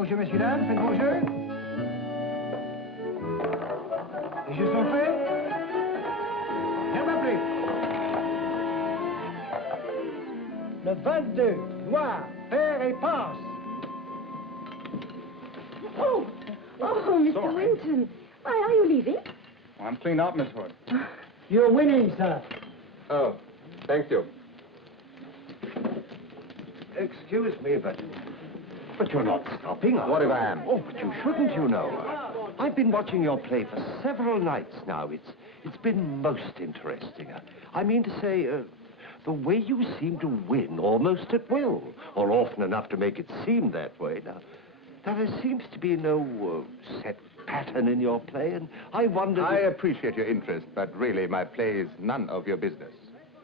vos jeux, messieurs, dames, faites vos jeux. Les jeux sont faits. Rien pas plus. Le 22, noir, pair et passe. Oh, Mr. Sorry. Winton. Why are you leaving? Well, I'm cleaned out, Miss Hood. You're winning, sir. Oh, thank you. Excuse me, but you're not stopping, are you? What if I am? Oh, but you shouldn't, you know. I've been watching your play for several nights now. It's been most interesting. I mean to say, the way you seem to win almost at will, or often enough to make it seem that way. Now there seems to be no set pattern in your play, and I wonder... I appreciate your interest, but really, my play is none of your business.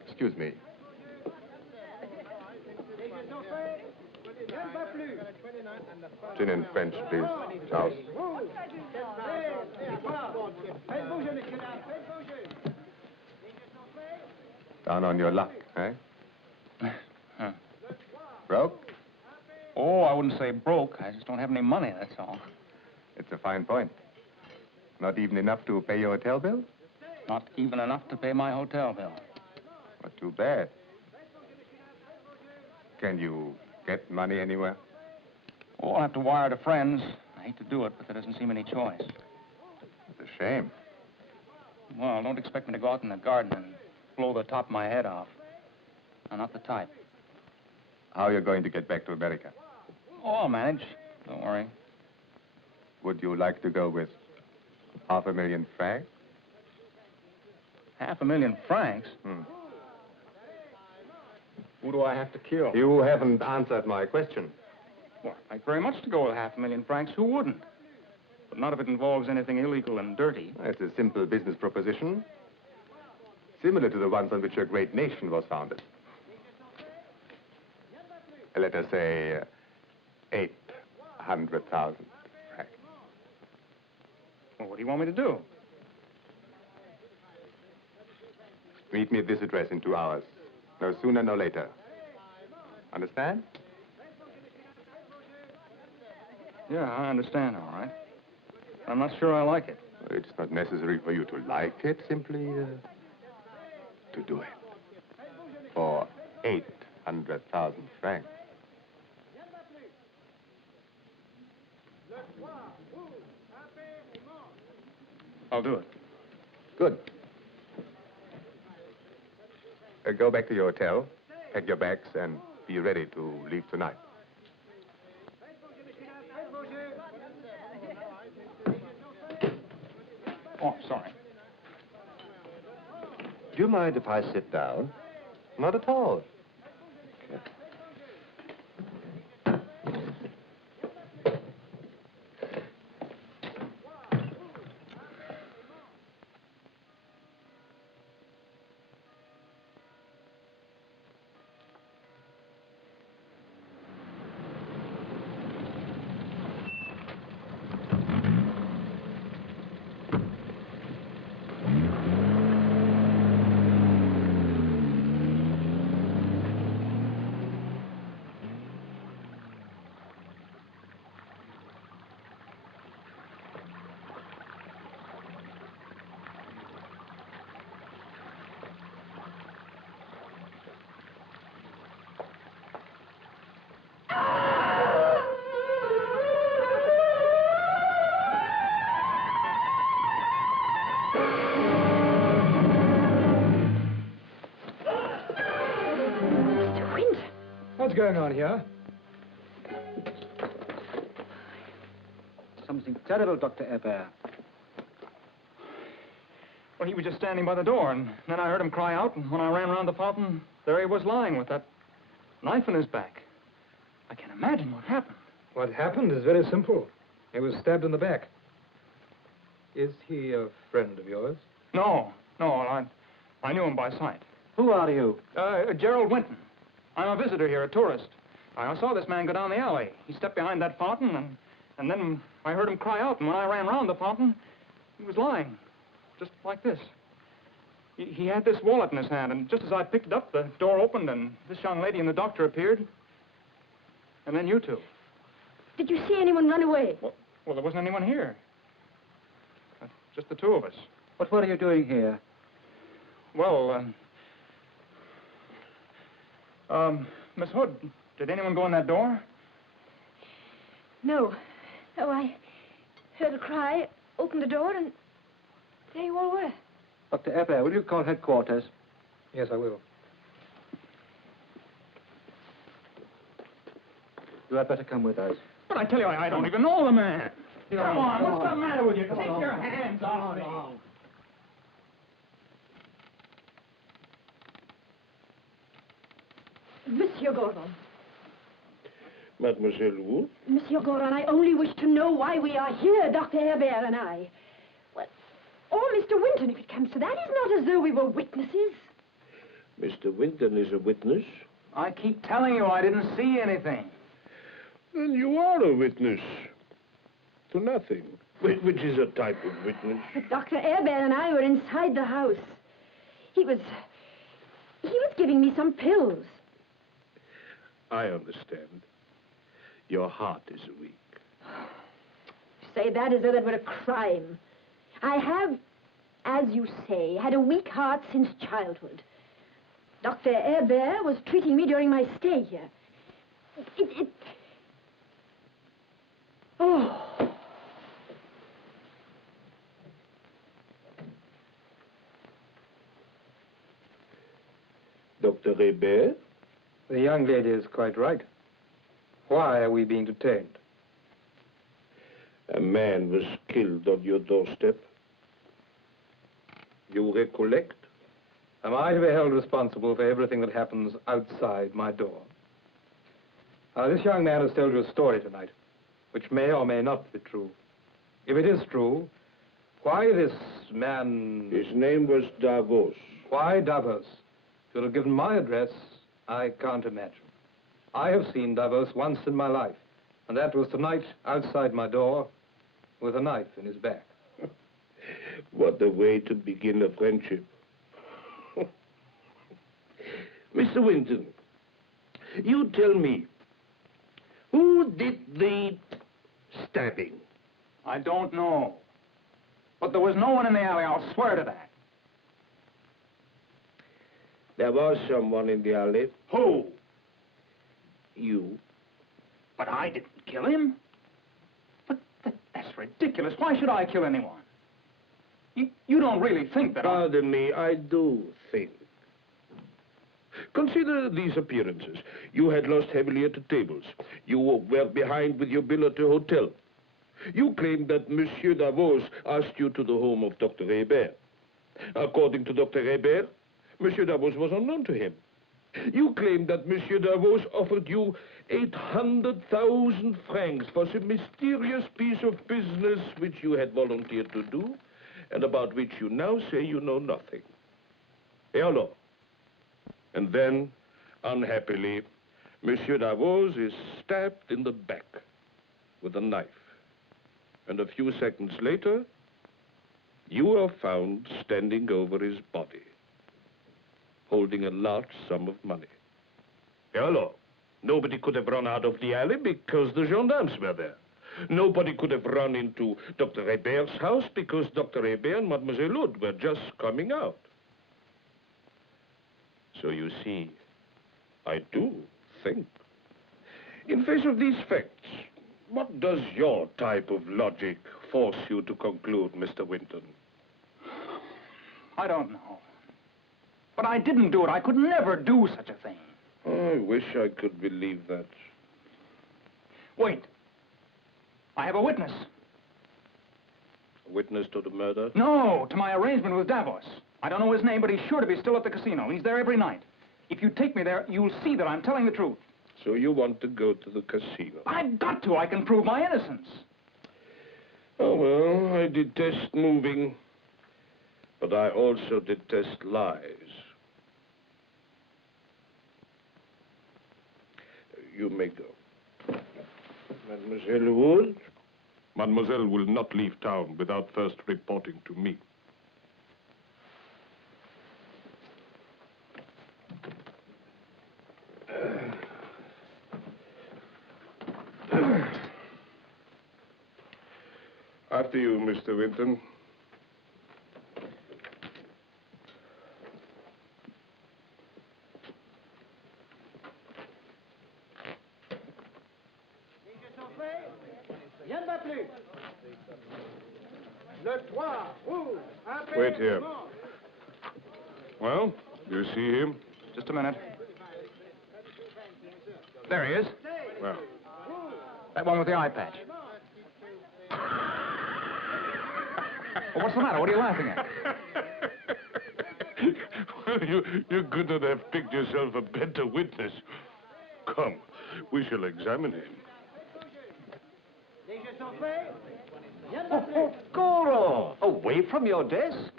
Excuse me. Gin and French, please, Charles. Down on your luck, eh? Huh. Broke? Oh, I wouldn't say broke. I just don't have any money, that's all. It's a fine point. Not even enough to pay your hotel bill? Not even enough to pay my hotel bill. Not too bad. Can you get money anywhere? Oh, I'll have to wire to friends. I hate to do it, but there doesn't seem any choice. It's a shame. Well, don't expect me to go out in the garden and blow the top of my head off. I'm not the type. How are you going to get back to America? Oh, I'll manage. Don't worry. Would you like to go with $500,000 francs? $500,000 francs? Who do I have to kill? You haven't answered my question. Well, I'd like very much to go with $500,000 francs. Who wouldn't? But not if it involves anything illegal and dirty. It's a simple business proposition, similar to the ones on which your great nation was founded. Let us say 800,000 francs. Well, what do you want me to do? Meet me at this address in 2 hours. No sooner, no later. Understand? Yeah, I understand, all right. I'm not sure I like it. It's not necessary for you to like it, simply to do it. For 800,000 francs. I'll do it. Good. Go back to your hotel, pack your bags, and be ready to leave tonight. Oh, sorry. Do you mind if I sit down? Not at all. Okay. What's going on here? Something terrible, Dr. Ebert. Well, he was just standing by the door, and then I heard him cry out, and when I ran around the fountain, there he was lying with that knife in his back. I can't imagine what happened. What happened is very simple. He was stabbed in the back. Is he a friend of yours? No, I knew him by sight. Who are you? Gerald Winton. I'm a visitor here, a tourist. I saw this man go down the alley. He stepped behind that fountain, and then I heard him cry out, and when I ran around the fountain, he was lying, just like this. He had this wallet in his hand, and just as I picked it up, the door opened, and this young lady and the doctor appeared, and then you two. Did you see anyone run away? Well, there wasn't anyone here. Just the two of us. But what are you doing here? Well, Miss Hood, did anyone go in that door? No. No, I heard a cry, opened the door, and there you all were. Dr. Ebert, will you call headquarters? Yes, I will. You had better come with us. But I tell you, I don't even know the man. Come on, what's the matter with you? Take your hands off me. Monsieur Goron. Mademoiselle Wood? Monsieur Goron, I only wish to know why we are here, Dr. Herbert and I. Well, or Mr. Winton, if it comes to that. It's not as though we were witnesses. Mr. Winton is a witness. I keep telling you I didn't see anything. Then you are a witness to nothing, which is a type of witness. But Dr. Herbert and I were inside the house. He was giving me some pills. I understand. Your heart is weak. Say that as though that were a crime. I have, as you say, had a weak heart since childhood. Dr. Herbert was treating me during my stay here. Oh. Dr. Hebert? The young lady is quite right. Why are we being detained? A man was killed on your doorstep. You recollect? Am I to be held responsible for everything that happens outside my door? Now, this young man has told you a story tonight, which may or may not be true. If it is true, why this man... His name was Davos. Why Davos? If you'd have given my address, I can't imagine. I have seen Davos once in my life, and that was tonight outside my door with a knife in his back. What a way to begin a friendship. Mr. Winton, you tell me, who did the stabbing? I don't know. But there was no one in the alley, I'll swear to that. There was someone in the alley. Who? You. But I didn't kill him. But that's ridiculous. Why should I kill anyone? You don't really think that Pardon me, I do think. Consider these appearances. You had lost heavily at the tables. You were behind with your bill at the hotel. You claimed that Monsieur Davos asked you to the home of Dr. Hebert. According to Dr. Hebert, Monsieur Davos was unknown to him. You claimed that Monsieur Davos offered you 800,000 francs for some mysterious piece of business which you had volunteered to do, and about which you now say you know nothing. Hello. And then, unhappily, Monsieur Davos is stabbed in the back with a knife. And a few seconds later, you are found standing over his body, holding a large sum of money. Hello. Nobody could have run out of the alley because the gendarmes were there. Nobody could have run into Dr. Hebert's house because Dr. Hebert and Mademoiselle Hood were just coming out. So you see, I do think. In face of these facts, what does your type of logic force you to conclude, Mr. Winton? I don't know. But I didn't do it. I could never do such a thing. I wish I could believe that. Wait. I have a witness. A witness to the murder? No, to my arrangement with Davos. I don't know his name, but he's sure to be still at the casino. He's there every night. If you take me there, you'll see that I'm telling the truth. So you want to go to the casino? I've got to. I can prove my innocence. Oh, well, I detest moving, but I also detest lies. You may go. Mademoiselle Wood? Mademoiselle will not leave town without first reporting to me. After you, Mr. Winton. Wait here. Well, do you see him? Just a minute. There he is. Well, That one with the eye patch. Well, what's the matter? What are you laughing at? well, you could not have picked yourself a better witness. Come, we shall examine him. Oh, Goron! Away from your desk?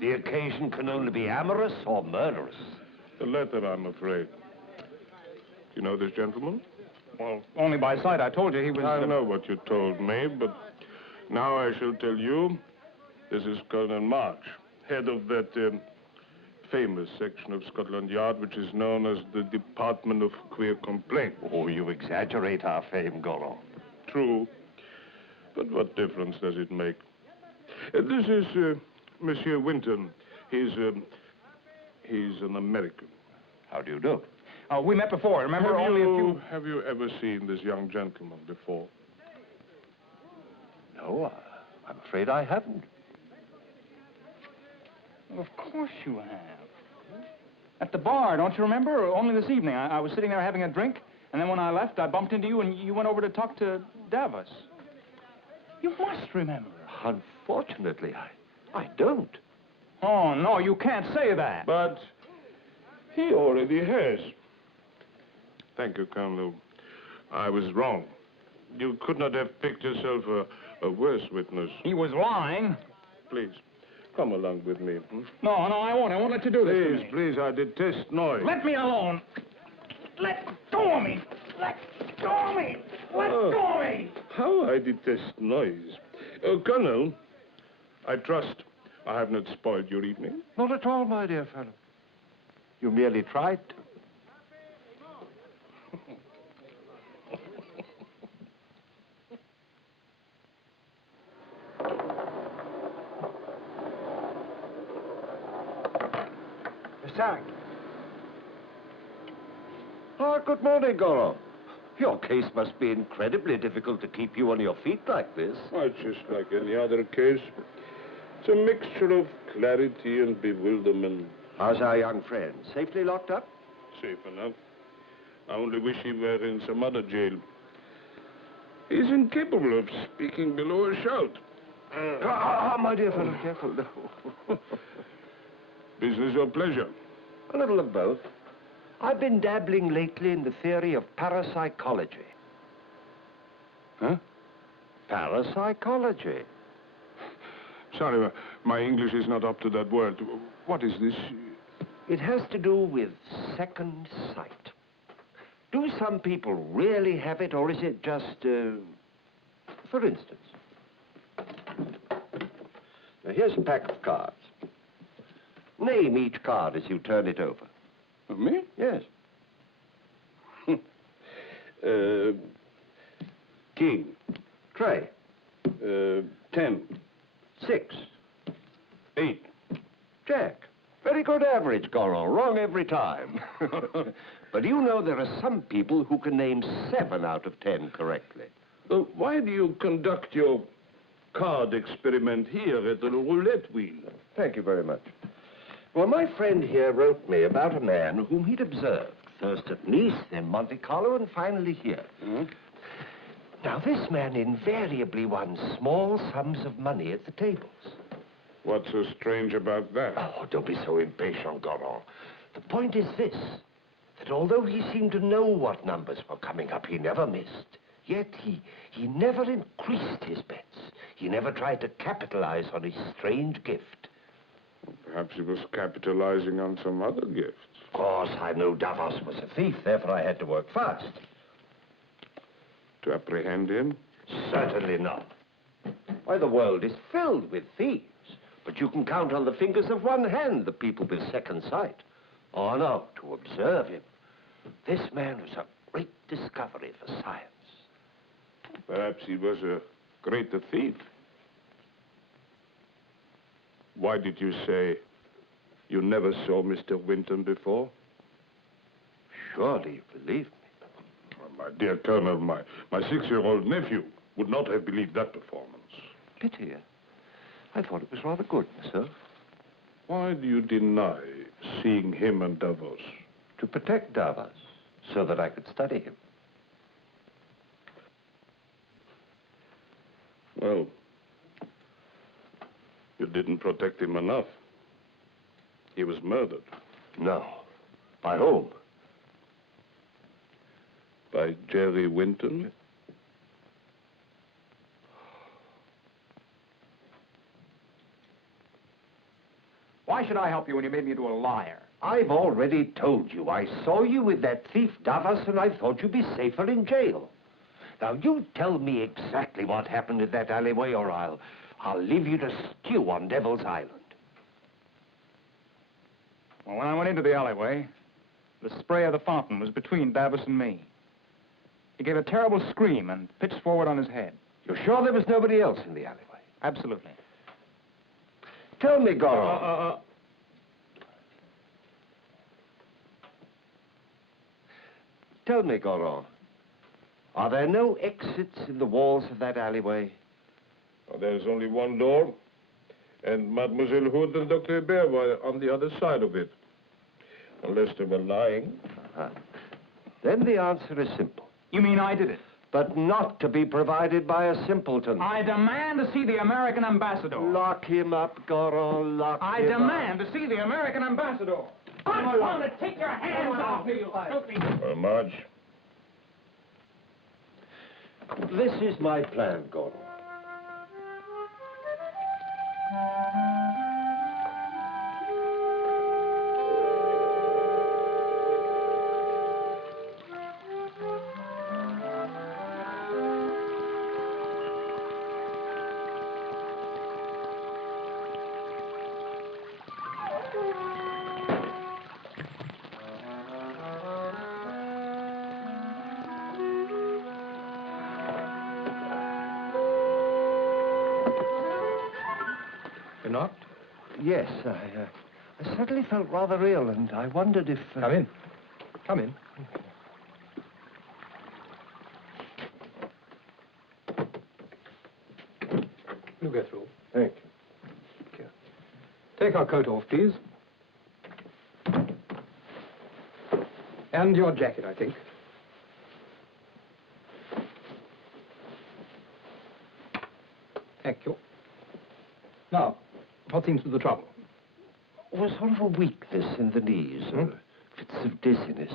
The occasion can only be amorous or murderous. The latter, I'm afraid. You know this gentleman? Well, only by sight. I told you he was... I know what you told me, but now I shall tell you. This is Colonel March, head of that famous section of Scotland Yard, which is known as the Department of Queer Complaints. Oh, you exaggerate our fame, Goron. True. But what difference does it make? This is Monsieur Winton. He's an American. How do you do? We met before, remember? Have you ever seen this young gentleman before? No, I'm afraid I haven't. Well, of course you have. At the bar, don't you remember? Only this evening. I was sitting there having a drink, and then when I left, I bumped into you, and you went over to talk to Davos. You must remember. Unfortunately, I don't. Oh, no, you can't say that. But he already has. Thank you, Colonel. I was wrong. You could not have picked yourself a worse witness. He was lying. Please, come along with me. No, I won't. I won't let you do this. Please, I detest noise. Let me alone. Let go of me. Let go of me. Let go of me. How I detest noise. Colonel, I trust I have not spoiled your evening. Not at all, my dear fellow. You merely tried to. Good morning, Goron. Your case must be incredibly difficult to keep you on your feet like this. Well, it's just like any other case. It's a mixture of clarity and bewilderment. How's our young friend? Safely locked up? Safe enough. I only wish he were in some other jail. He's incapable of speaking below a shout. My dear fellow, careful. No. Business or pleasure? A little of both. I've been dabbling lately in the theory of parapsychology. Huh? Parapsychology. Sorry, my English is not up to that word. What is this? It has to do with second sight. Do some people really have it, or is it just, for instance? Now, here's a pack of cards. Name each card as you turn it over. Of me? Yes. King. Tray. 10. 6. 8. Jack. Very good average, Goron. Wrong every time. But you know there are some people who can name 7 out of 10 correctly. Why do you conduct your card experiment here at the roulette wheel? Thank you very much. Well, my friend here wrote me about a man whom he'd observed, first at Nice, then Monte Carlo, and finally here. Now, this man invariably won small sums of money at the tables. What's so strange about that? Oh, don't be so impatient, Goron. The point is this, that although he seemed to know what numbers were coming up, he never missed. Yet he never increased his bets. He never tried to capitalize on his strange gift. Perhaps he was capitalizing on some other gifts. Of course, I knew Davos was a thief, therefore I had to work fast. To apprehend him? Certainly not. Why, the world is filled with thieves. But you can count on the fingers of one hand the people with second sight. Oh, no, to observe him. This man was a great discovery for science. Perhaps he was a Great thief. Why did you say you never saw Mr. Winton before? Surely you believe me. My dear Colonel, my 6-year-old nephew would not have believed that performance. Pity. I thought it was rather good myself. Why do you deny seeing him and Davos? To protect Davos, so that I could study him. Well, you didn't protect him enough. He was murdered. No. By whom? By Jerry Winton. Why should I help you when you made me into a liar? I've already told you. I saw you with that thief Davos, and I thought you'd be safer in jail. Now, you tell me exactly what happened in that alleyway, or I'll leave you to stew on Devil's Island. Well, when I went into the alleyway, the spray of the fountain was between Davos and me. He gave a terrible scream and pitched forward on his head. You're sure there was nobody else in the alleyway? Absolutely. Tell me, Goron. Tell me, Goron. Are there no exits in the walls of that alleyway? Oh, there's only one door, and Mademoiselle Hood and Dr. Hebert were on the other side of it. Unless they were lying. Then the answer is simple. You mean I did it? But not to be provided by a simpleton. I demand to see the American ambassador. Lock him up, Goron, lock him up. I demand to see the American ambassador. I'm going to take your hands off me, you filthy... Marge. This is my plan, Goron. You knocked? Yes, I suddenly felt rather ill, and I wondered if... Come in. Come in. You go through. Thank you. Thank you. Take our coat off, please. And your jacket, I think. Thank you. Now, what seems to be the trouble? Was sort of a weakness in the knees, fits of dizziness.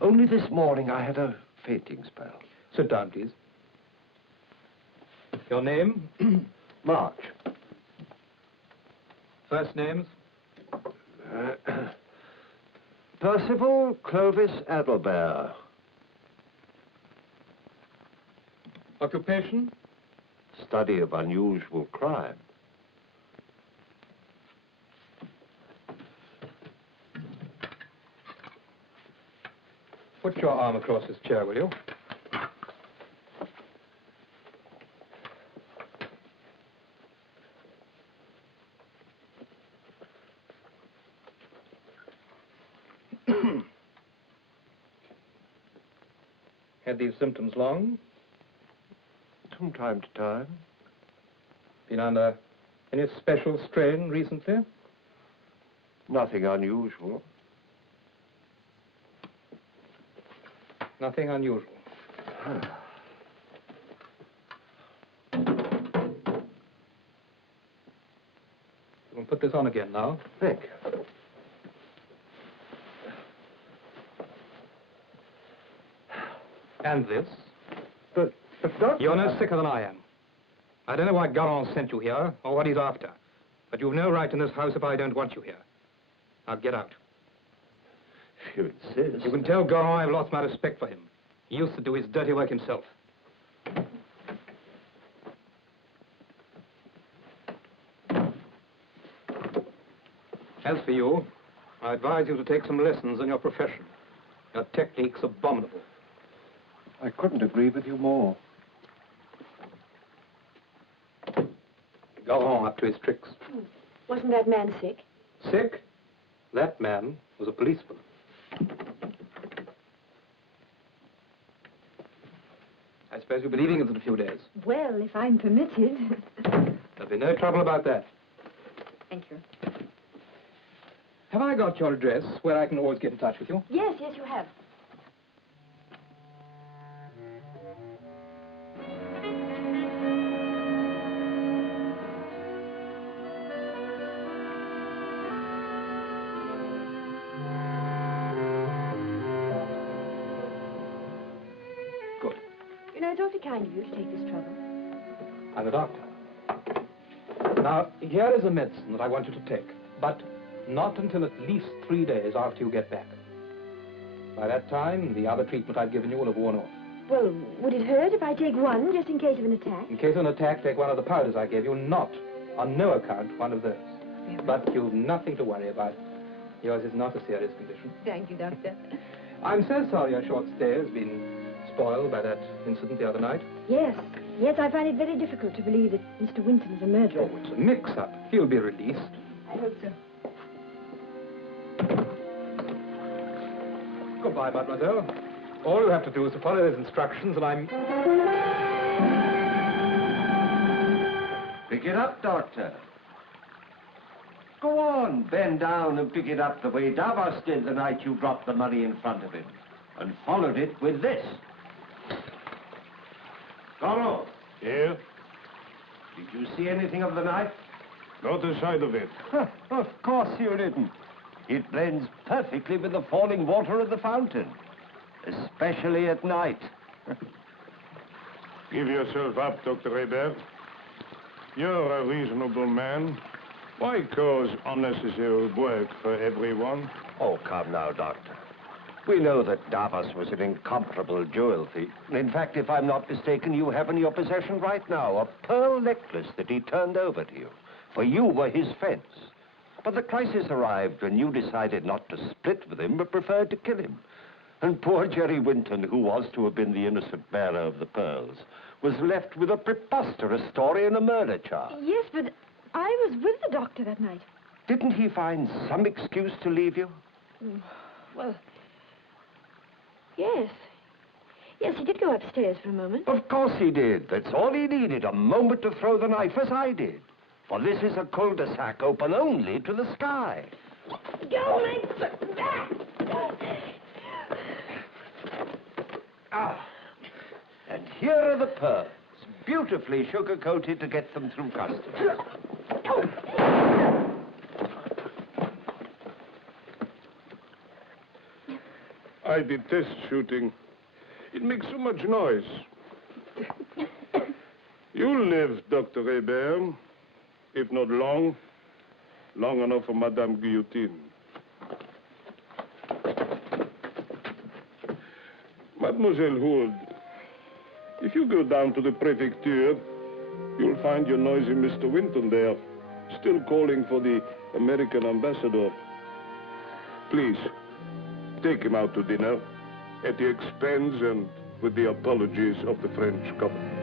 Only this morning I had a fainting spell. Sit down, please. Your name? March. First names? Percival Clovis Adelbert. Occupation? Study of unusual crime. Put your arm across this chair, will you? Had these symptoms long? From time to time. Been under any special strain recently? Nothing unusual. Nothing unusual. We'll put this on again now. Thank you. And this. But Doctor... You're no sicker than I am. I don't know why Goron sent you here, or what he's after. But you've no right in this house if I don't want you here. Now get out. If you insist. You can tell Goron I've lost my respect for him. He used to do his dirty work himself. As for you, I advise you to take some lessons in your profession. Your technique's abominable. I couldn't agree with you more. Goron up to his tricks. Wasn't that man sick? Sick? That man was a policeman. I suppose you'll be leaving us in a few days. Well, if I'm permitted. There'll be no trouble about that. Thank you. Have I got your address where I can always get in touch with you? Yes, yes, you have. Good. You know, it's awfully kind of you to take this trouble. I'm a doctor. Now, here is a medicine that I want you to take, but not until at least 3 days after you get back. By that time, the other treatment I've given you will have worn off. Well, would it hurt if I take one, just in case of an attack? In case of an attack, take one of the powders I gave you, not, on no account, one of those. Yeah. But you've nothing to worry about. Yours is not a serious condition. Thank you, Doctor. I'm so sorry your short stay has been spoiled by that incident the other night. Yes, yes, I find it very difficult to believe that Mr. Winton is a murderer. Oh, it's a mix-up. He'll be released. I hope so. Goodbye, mademoiselle. All you have to do is to follow those instructions, and I'm... Pick it up, Doctor. Go on, bend down and pick it up the way Davos did the night you dropped the money in front of him. And followed it with this. Goron. Here? Did you see anything of the knife? Not a sight of it. Of course you didn't. It blends perfectly with the falling water of the fountain. Especially at night. Give yourself up, Dr. Hebert. You're a reasonable man. Why cause unnecessary work for everyone? Oh, come now, Doctor. We know that Davos was an incomparable jewel thief. In fact, if I'm not mistaken, you have in your possession right now a pearl necklace that he turned over to you. For you were his fence. But the crisis arrived when you decided not to split with him, but preferred to kill him. And poor Jerry Winton, who was to have been the innocent bearer of the pearls, was left with a preposterous story and a murder charge. Yes, but I was with the doctor that night. Didn't he find some excuse to leave you? Well, yes. Yes, he did go upstairs for a moment. Of course he did. That's all he needed, a moment to throw the knife, as I did. For this is a cul-de-sac open only to the sky. Go, Maitland! Ah. And here are the pearls, beautifully sugar-coated to get them through customs. I detest shooting. It makes so much noise. You'll live, Dr. Hebert. If not long, long enough for Madame Guillotine. Mademoiselle Hould, if you go down to the prefecture, you'll find your noisy Mr. Winton there, still calling for the American ambassador. Please, take him out to dinner, at the expense and with the apologies of the French government.